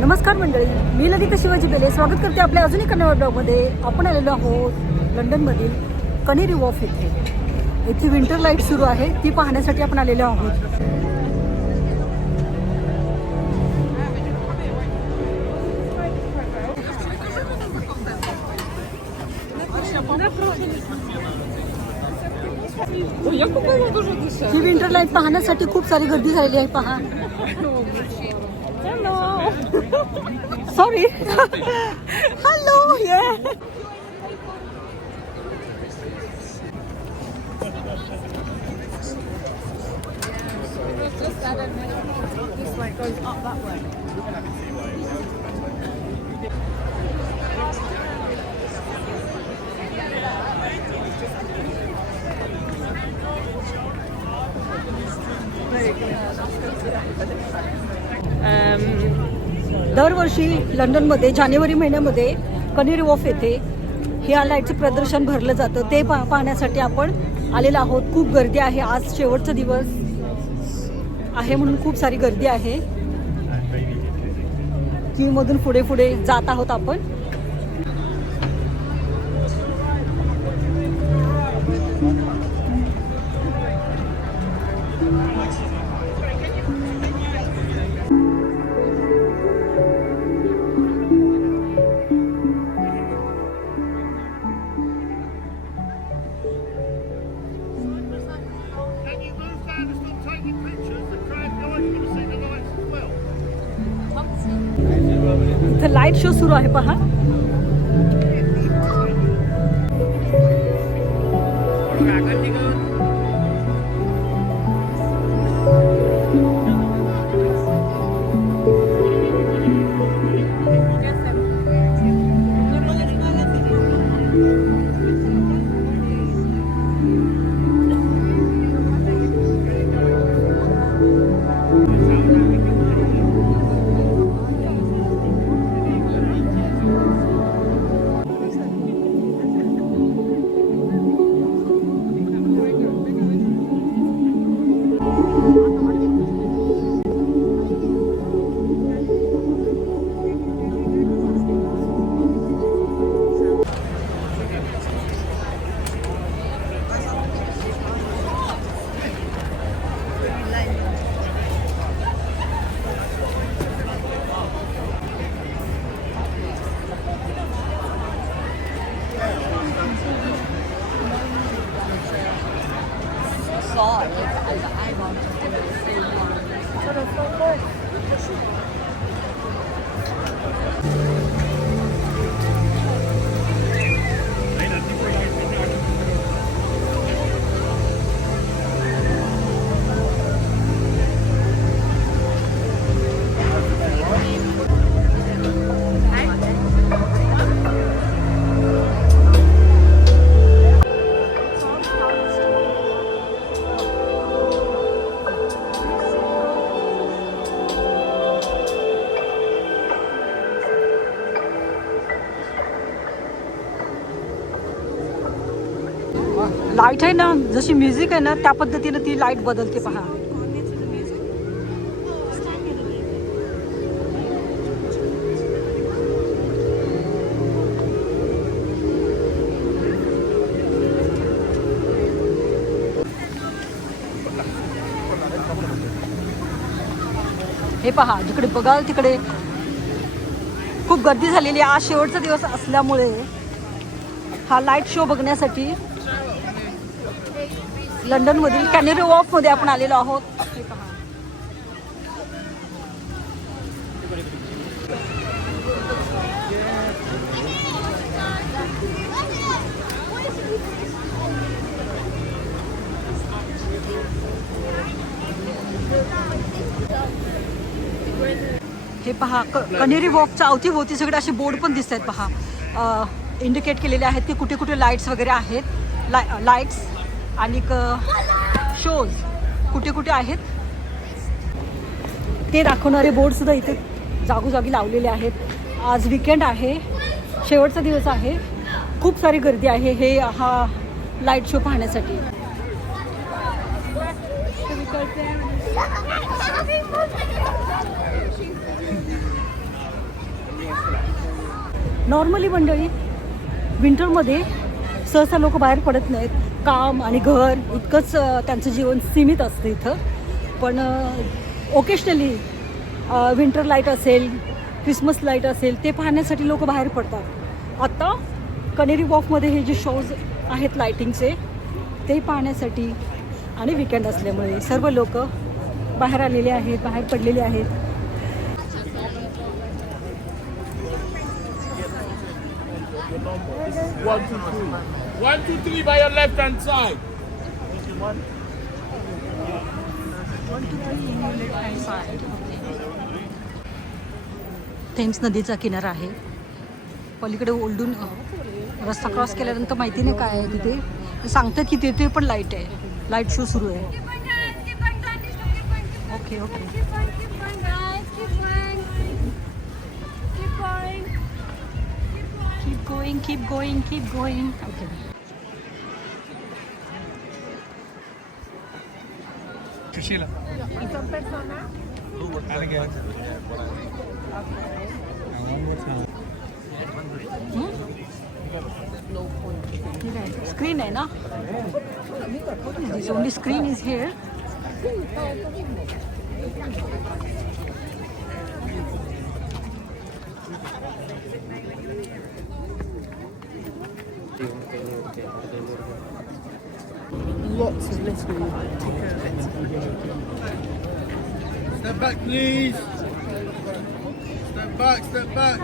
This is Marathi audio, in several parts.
नमस्कार मंडळी, मी ललिता शिवाजी बेले स्वागत करते आपल्या अजून एका नव्या ब्लॉगमध्ये. आपण आलेलो आहोत लंडनमधील कनेरी वॉफ इथे विंटर लाईट सुरू आहे, ती पाहण्यासाठी आपण आलेलो आहोत. ही विंटर लाईट पाहण्यासाठी खूप सारी गर्दी झालेली आहे. पहा, सॉरी, हॅलो. दरवर्षी लंडनमध्ये जानेवारी महिन्यामध्ये कनेरी वॉफ येथे ह्या लाईटचं प्रदर्शन भरलं जातं. ते पाहण्यासाठी आपण आलेलो आहोत. खूप गर्दी आहे, आज शेवटचा दिवस आहे म्हणून खूप सारी गर्दी आहे. क्यूमधून पुढे पुढे जात आहोत आपण. इथं लाईट शो सुरू आहे, पहा. लाईट आहे ना, जशी म्युझिक आहे ना त्या पद्धतीने ती लाईट बदलते, पहा. हे पहा, जिकडे बघाल तिकडे खूप गर्दी झालेली आहे. आज शेवटचा दिवस असल्यामुळे हा लाईट शो बघण्यासाठी लंडनमधील कॅनेरी वॉफमध्ये आपण आलेलो आहोत. हे पहा, कनेरी वॉकच्या अवतीभोवती सगळे असे बोर्ड पण दिसत आहेत, पहा. इंडिकेट केलेले आहेत की कुठे कुठे लाईट्स वगैरे आहेत. लाईट्स आणि शोज कुठे कुठे आहेत ते दाखवणारे बोर्ड सुद्धा इथे जागोजागी लावलेले आहेत. आज वीकेंड आहे, शेवटचा दिवस आहे, खूप सारी गर्दी आहे हा लाईट शो पाहण्यासाठी. नॉर्मली मंडळी विंटरमध्ये सहसा लोक बाहेर पडत नाहीत. काम आणि घर इतकंच त्यांचं जीवन सीमित असतं इथं. पण ओकेशनली विंटर लाईट असेल, क्रिसमस लाईट असेल, ते पाहण्यासाठी लोक बाहेर पडतात. आत्ता कनेरी वॉफमध्ये हे जे शोज आहेत लाईटिंगचे ते पाहण्यासाठी आणि विकेंड असल्यामुळे सर्व लोक बाहेर आलेले आहेत, बाहेर पडलेले आहेत. One, two, three by your left hand side. Thames नदीचा किनारा आहे. पलीकडे ओल्डून रस्ता क्रॉस केल्यानंतर माहिती नाही काय आहे तिथे. सांगतात की तिथे पण लाईट आहे, लाईट शो सुरू आहे. Okay okay. Keep going. Okay. Priscilla. And again. Screen है ना? This only screen is here. Lots of little ticker bits. Step back, please. Step back.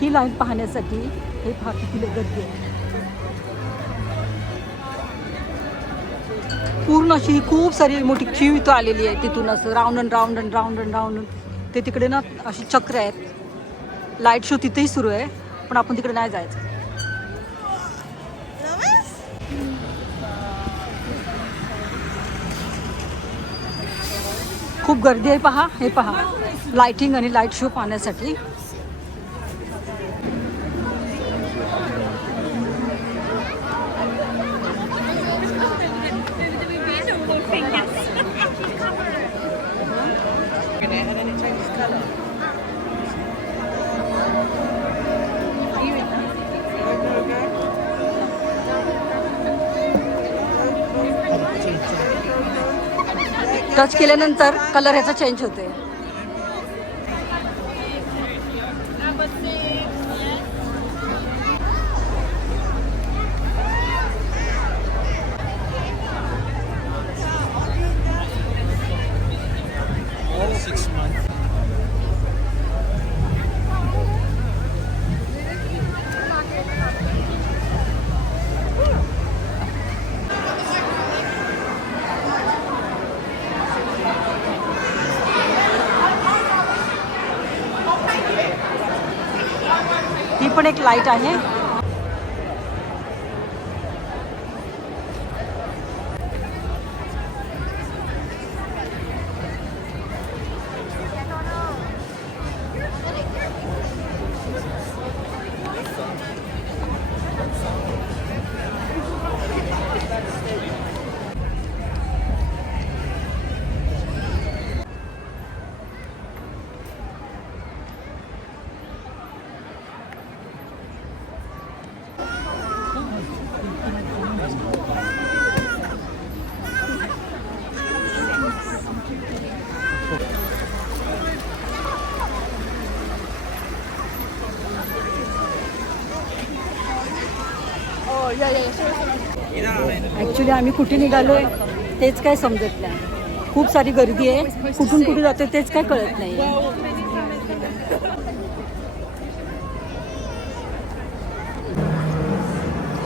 He line पाहण्यासाठी हे पहा किती गर्दी आहे. पूर्ण अशी खूप सारी मोठी क्यू इथं आलेली आहे. तिथून असं राऊंड ते तिकडे ना अशी चक्र आहेत. लाईट शो तिथेही सुरू आहे, पण आपण तिकडे नाही जायचं. खूप गर्दी आहे. पहा, हे पहा, लाइटिंग आणि लाईट शो पाहण्यासाठी. टच केल्यानंतर कलर ह्याचा चेंज होते. ही पण एक लाईट आहे. ॲक्च्युली आम्ही कुठे निघालोय तेच काय समजत नाही. खूप सारी गर्दी आहे, कुठून कुठे जातोय तेच काय कळत नाही.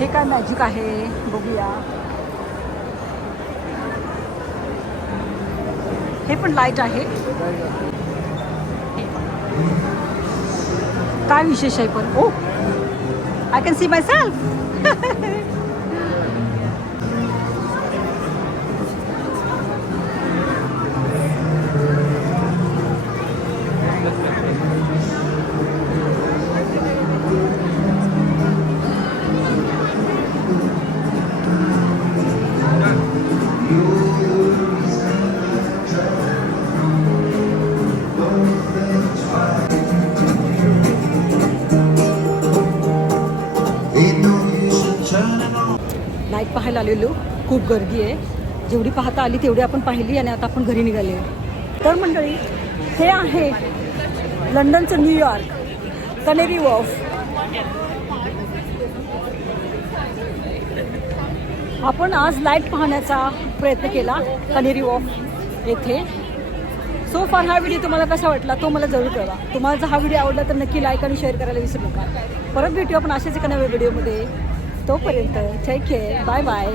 हे काय मॅजिक आहे बघूया. हे पण लाईट आहे. काय विशेष आहे पण. Oh, I can see myself. Light पाहायला आलेलो. खूप गर्दी आहे. जेवढी पाहता आली तेवढी आपण पाहिली आणि आता आपण घरी निघाले. तर मंडळी, हे आहे लंडनचं न्यूयॉर्क, कनेरी वॉर्फ. आपण आज लाईट पाहण्याचा प्रयत्न केला कनेरी वॉर्फ येथे. सो फार हा व्हिडिओ तुम्हाला कसा वाटला तो मला जरूर कळवा. तुम्हाला जर हा व्हिडिओ आवडला तर नक्की लाईक आणि शेअर करायला विसरू नका. परत भेटू आपण अशाच एका नव्या व्हिडिओमध्ये. तोपर्यंत टेक केअर. Bye bye.